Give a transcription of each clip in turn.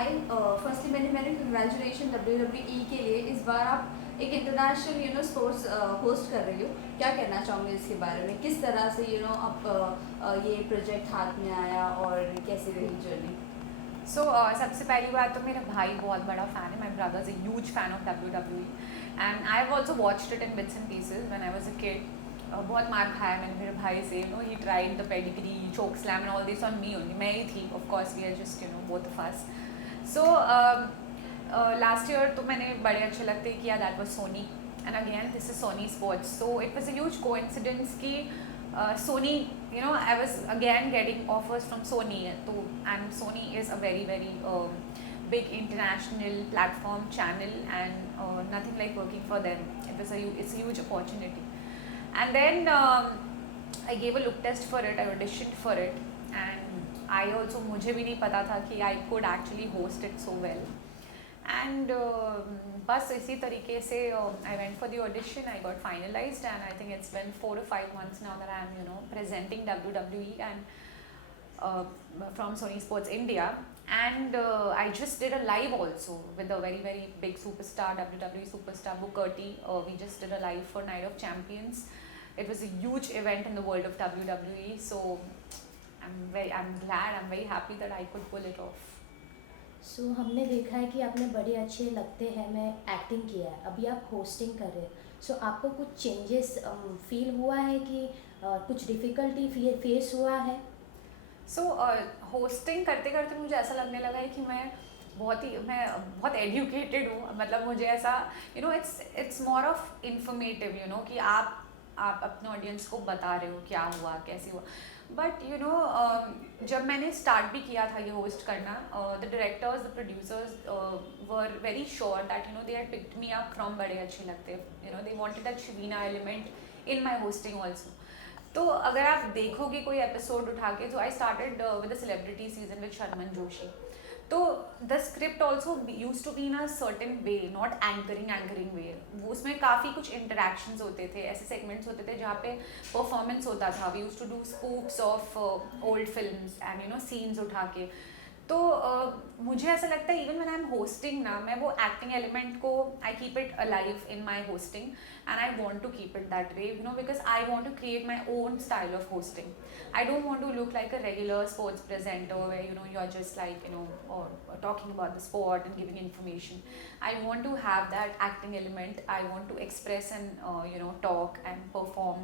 हाय। Firstly मैंने congratulation WWE के लिए। इस बार आप एक इंटरनेशनल स्पोर्ट्स होस्ट कर रही हो। क्या कहना चाहोगे इसके बारे में? किस तरह से आप ये प्रोजेक्ट हाथ में आया और कैसे रही जर्नी? सबसे पहली बात तो मेरा भाई बहुत बड़ा फ़ैन है. My brother is a huge fan of WWE and I have also watched it in bits and pieces when I was a kid. बहुत मार खाया मैंने मेरे भाई से. He tried the pedigree, choke slam and all this on me only. मैं ही थी, of course we are just both of us. So last year तो मैंने बड़े अच्छे लगते किया. That was Sony and again this is Sony sports. So it was a huge coincidence कि Sony, I was again getting offers from Sony. And Sony is a very, very big international platform channel, and nothing like working for them. It's a huge opportunity. And then I gave a look test for it. I auditioned for it, and I also मुझे भी नहीं पता था कि I could actually host it so well. And बस इसी तरीके से I went for the audition. I got finalized, and I think it's been 4 or 5 months now that I'm presenting WWE and from Sony Sports India. And I just did a live also with a very, very big superstar, WWE superstar Booker T. We just did a live for Night of Champions. It was a huge event in the world of WWE. So I'm glad, I'm very happy that I could pull it off. हमने देखा है कि आपने बड़े अच्छे लगते हैं मैं acting किया है, अभी आप होस्टिंग कर रहे हैं. आपको कुछ चेंजेस फील हुआ है कि कुछ डिफ़िकल्टी फेस हुआ है? होस्टिंग करते करते मुझे ऐसा लगने लगा है कि मैं बहुत एडुकेटेड हूँ. मतलब मुझे ऐसा इट्स मोर ऑफ इंफॉर्मेटिव, कि आप अपने ऑडियंस को बता रहे हो क्या हुआ कैसे हुआ. बट जब मैंने स्टार्ट भी किया था ये होस्ट करना, the directors, the producers were very sure that they had picked me up from Bade अच्छे Lagte. They wanted that Shabina element in my hosting also. तो अगर आप देखोगे कोई एपिसोड उठा के, तो I started with the celebrity season with Sharman Joshi. तो the script also use to be in a certain way, not anchoring way. वो उसमें काफ़ी कुछ इंटरेक्शंस होते थे, ऐसे सेगमेंट्स होते थे जहाँ पे परफॉर्मेंस होता था. We use to do spoofs of old films and scenes उठा के. तो मुझे ऐसा लगता है even when I am hosting ना, मैं वो एक्टिंग एलिमेंट को I keep it alive in my hosting, and I want to keep it that way, because I want to create my own style of hosting. I don't want to look like a regular sports presenter where you're just like or talking about the sport and giving information. I want to have that acting element. I want to express and talk and perform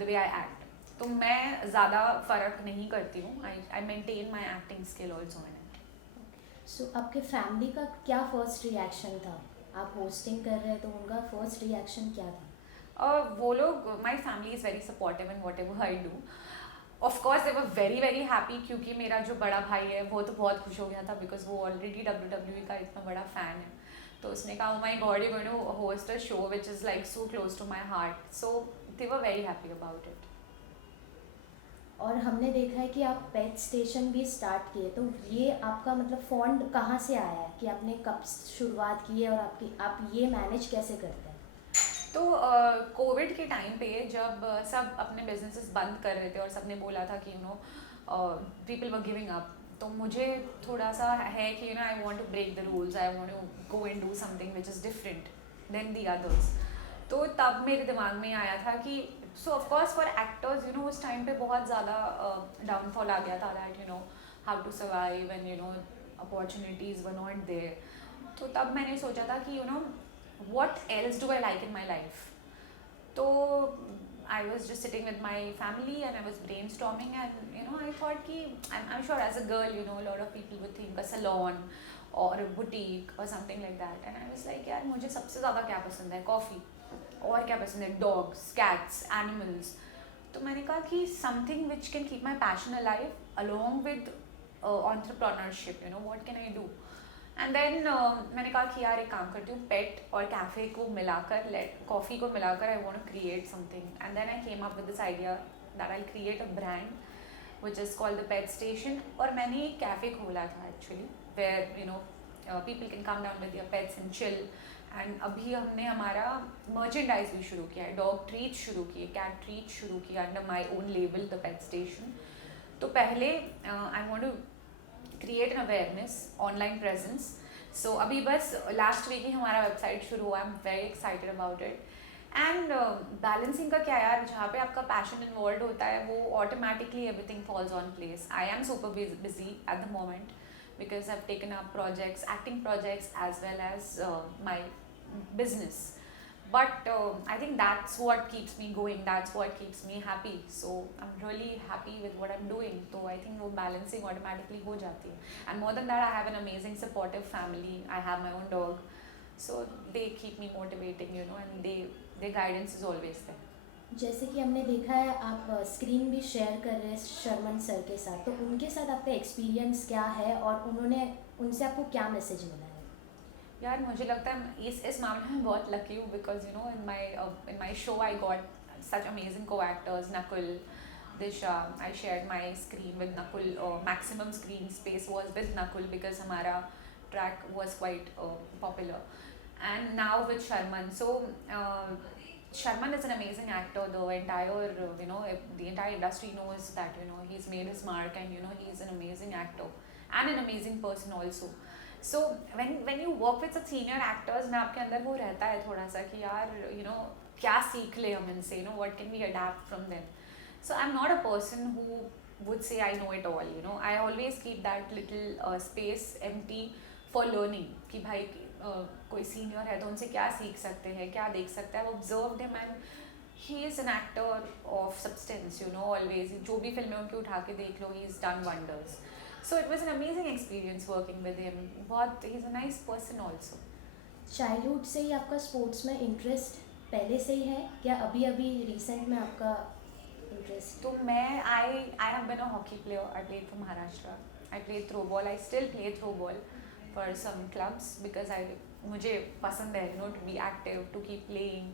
the way I act. तो मैं ज़्यादा फ़र्क नहीं करती हूँ. I maintain my acting skill also in it. आपके family का क्या फर्स्ट रिएक्शन था? आप होस्टिंग कर रहे हैं तो उनका फर्स्ट रिएक्शन क्या था? वो लोग, my family is very supportive in what ever I do. Of course they were very very happy, क्योंकि मेरा जो बड़ा भाई है वो तो बहुत खुश हो गया था, बिकॉज वो ऑलरेडी WWE का इतना बड़ा फ़ैन है. तो उसने कहा, my god, you going to host a show which is like so close to my heart. So they were very happy about it. और हमने देखा है कि आप पेट स्टेशन भी स्टार्ट किए, तो ये आपका मतलब फंड कहाँ से आया है कि आपने कब शुरुआत की है और आप ये मैनेज कैसे करते हैं? तो कोविड के टाइम पे जब सब अपने बिजनेसेस बंद कर रहे थे और सबने बोला था कि पीपल वर गिविंग अप, तो मुझे थोड़ा सा है कि I want to break the rules. I want to go and do something which is different than the others. तो तब मेरे दिमाग में आया था कि सो ऑफकोर्स फॉर एक्टर्स उस टाइम पे बहुत ज़्यादा डाउनफॉल आ गया था, that how to survive and opportunities were not there. तो तब मैंने सोचा था कि what else do I like in my life? So I was just sitting with my family and I was brainstorming, and I thought ki I'm sure as a girl a lot of people would think a salon or a boutique or something like that. And I was like, यार मुझे सबसे ज़्यादा क्या पसंद है? Coffee. और क्या पसंद है? Dogs, cats, animals. तो मैंने कहा कि something which can keep my passion alive along with entrepreneurship. What can I do? And then मैंने कहा कि यार एक काम करती हूँ, पेट और कैफ़े को मिलाकर, कॉफ़ी को मिलाकर I want to create something. And then I came up with this idea that I create a brand which is called the pet station. और मैंने एक कैफ़े खोला था actually, where people can come down with their pets and chill. And अभी हमने हमारा merchandise भी शुरू किया है. डॉग ट्रीट शुरू किए, कैट ट्रीट शुरू किया under my own label the pet station. तो पहले I want to create an awareness, online presence. So अभी बस last week ही हमारा website शुरू हुआ. I'm very excited about it. And balancing का क्या यार, जहाँ पे आपका पैशन इन्वॉल्व होता है वो automatically everything falls on place. I am super busy at the moment because I have taken up projects, acting projects as well as my business. But I think that's what keeps me going, that's what keeps me happy. So I'm really happy with what I'm doing. So I think वो balancing automatically हो जाती है. And more than that, I have an amazing supportive family. I have my own dog. So they keep me motivating, you know, and their guidance is always there. जैसे कि हमने देखा है आप स्क्रीन भी शेयर कर रहे हैं शर्मन सर के साथ, तो उनके साथ आपका एक्सपीरियंस क्या है और उनसे आपको क्या मैसेज मिला है? यार मुझे लगता है इस मामले में बहुत लकी हूँ because you know in my show I got such amazing co-actors. Nakul, Disha, I shared my screen with Nakul. Maximum screen space was with Nakul because हमारा track was quite popular. And now with Sharman, so Sharman is an amazing actor. The entire industry knows that, you know, he's made his mark, and you know he's an amazing actor and an amazing person also. So when you work with such senior actors, में आपके अंदर वो रहता है थोड़ा सा कि यार you know क्या सीख ले हम इनसे, you know what can we adapt from them. So I'm not a person who would say I know it all, you know. I always keep that little space empty for learning कि भाई कोई senior है तो उनसे क्या सीख सकते हैं, क्या देख सकते हैं. Observed him and he is an actor of substance, you know. Always जो भी फिल्में उनकी उठा के देख लो, he is done wonders. So it was an amazing experience working with him. बहुत he is a nice person also. Childhood से ही आपका स्पोर्ट्स में इंटरेस्ट पहले से ही है क्या अभी अभी रिसेंट में आपका इंटरेस्ट? तो मैं I have been a hockey player. I played for Maharashtra. I played throw ball. I still play throw ball for some clubs because मुझे पसंद है, you know, to be active, to keep playing.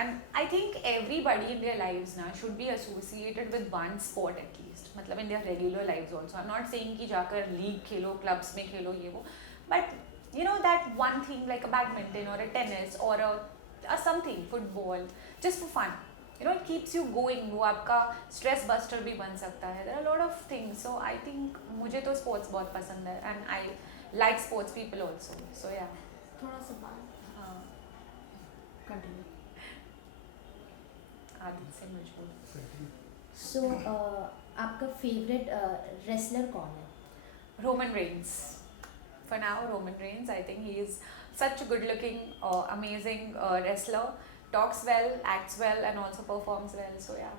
And I think everybody in their lives now should be associated with one sport at least. मतलब in their regular lives also. I'm not saying कि जाकर league खेलो, clubs में खेलो ये वो, but you know that one thing like a badminton or a tennis or a something, football, just for fun. You know, it keeps you going. वो आपका stress buster भी बन सकता है. There are a lot of things. So I think मुझे तो sports बहुत पसंद है and I like sports people also. So yeah. थोड़ा सा बात हाँ. कंटिन्यू. आदत से मजबूर. सो आपका फेवरेट रेसलर कौन है? Roman Reigns. For now, Roman Reigns. I think he is such a good-looking, amazing wrestler. Talks well, acts well, and also performs well. So yeah.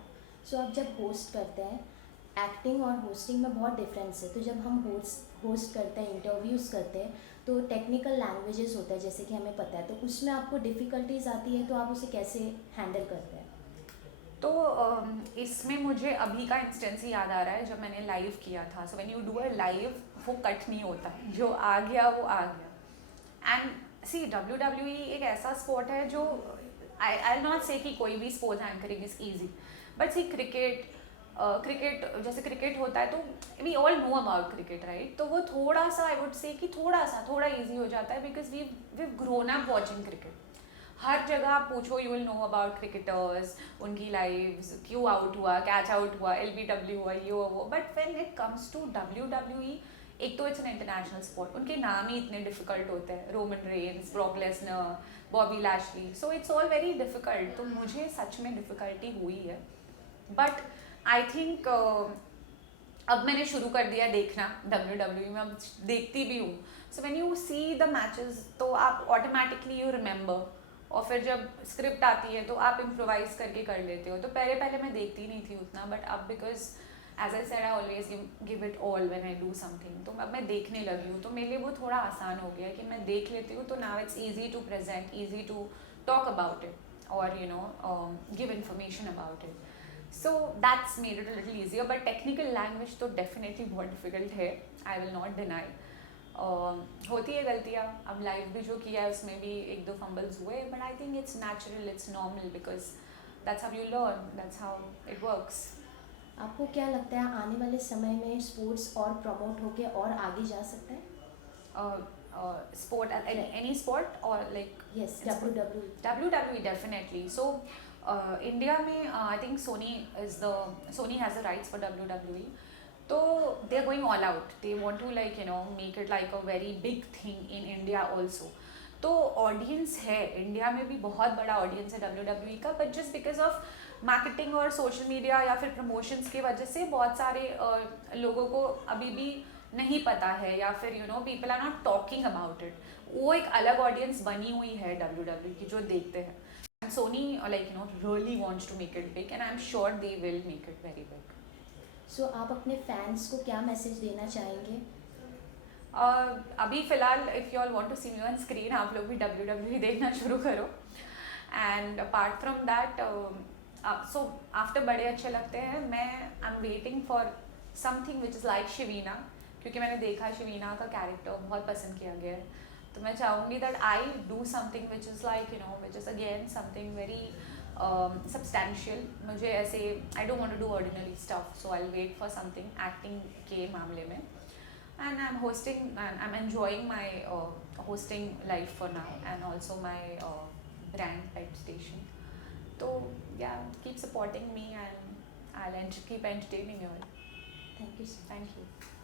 सो आप जब होस्ट करते हैं, एक्टिंग और होस्टिंग में बहुत डिफरेंस है. तो जब हम होस्ट करते हैं, इंटरव्यूज़ करते हैं, तो टेक्निकल लैंग्वेजेस होता है जैसे कि हमें पता है, तो उसमें आपको डिफ़िकल्टीज आती है, तो आप उसे कैसे हैंडल करते हैं? तो इसमें मुझे अभी का इंस्टेंस ही याद आ रहा है जब मैंने लाइव किया था. So when you do a live, वो कट नहीं होता है, जो आ गया वो आ गया. एंड सी WWE एक ऐसा स्पोर्ट है जो आई नॉट से कि कोई भी sports anchoring is easy, but see cricket जैसे क्रिकेट होता है तो we all know about cricket, right. तो वो थोड़ा सा आई वुड से कि थोड़ा ईजी हो जाता है because we grown up watching cricket. हर जगह आप पूछो, you will know about cricketers, उनकी लाइव्स, क्यों आउट हुआ, कैच आउट हुआ, LBW हुआ, ये वो. But when it comes to WWE, एक तो इट्स एन इंटरनेशनल स्पोर्ट, उनके नाम ही इतने डिफिकल्ट होते हैं. Roman Reigns, Brock Lesnar, Bobby Lashley. So it's all very difficult. तो मुझे सच में डिफिकल्टी हुई है. बट आई थिंक अब मैंने शुरू कर दिया देखना WWE में, अब देखती भी हूँ. So when you see the matches तो आप ऑटोमेटिकली यू रिमेंबर, और फिर जब स्क्रिप्ट आती है तो आप इम्प्रोवाइज करके कर लेते हो. तो पहले मैं देखती नहीं थी उतना, बट अब because as I said I always give it all when I do something. तो अब मैं देखने लगी हूँ, तो मेरे लिए वो थोड़ा आसान हो गया कि मैं देख लेती हूँ. तो now it's easy to present, easy to talk about it और you know give information about it. So that's made it a little easier, but technical language तो definitely बहुत difficult है, I will not deny. होती है गलतियाँ. अब live भी जो किया है उसमें भी एक दो फंबल्स हुए, but I think it's natural, it's normal because that's how you learn, that's how it works. आपको क्या लगता है आने वाले समय में स्पोर्ट्स और प्रमोट होके और आगे जा सकता है? Sport, any sport or like? Yes, WWE. WWE definitely. So India में I think Sony has the rights for WWE. तो they are going all out, they want to like you know make it like a very big thing in India also. तो audience है India में भी, बहुत बड़ा audience है WWE का, but just because of marketing और सोशल मीडिया या फिर प्रमोशंस की वजह से बहुत सारे लोगों को अभी भी नहीं पता है, या फिर you know people are not talking about it. वो एक अलग ऑडियंस बनी हुई है WWE की जो देखते हैं. And Sony like you know really wants to make it big, and I'm sure they will make it very big. सो आप अपने फैंस को क्या मैसेज देना चाहेंगे? अभी फ़िलहाल if you all want to see me on screen, आप लोग भी WWE देखना शुरू करो. And apart from that, so after Bade अच्छे लगते हैं, मैं I am waiting for something which is like Shivina, क्योंकि मैंने देखा शिवीना का कैरेक्टर बहुत पसंद किया गया है. तो मैं चाहूँगी that I do something which is like you know which is again something very substantial. मुझे ऐसे I don't want to do ordinary stuff, so I will wait for something acting के मामले में. And I'm hosting and I'm enjoying my hosting life for now, and also my brand Pet Station. So yeah, keep supporting me and I'll keep entertaining you all. Thank you sir. Thank you.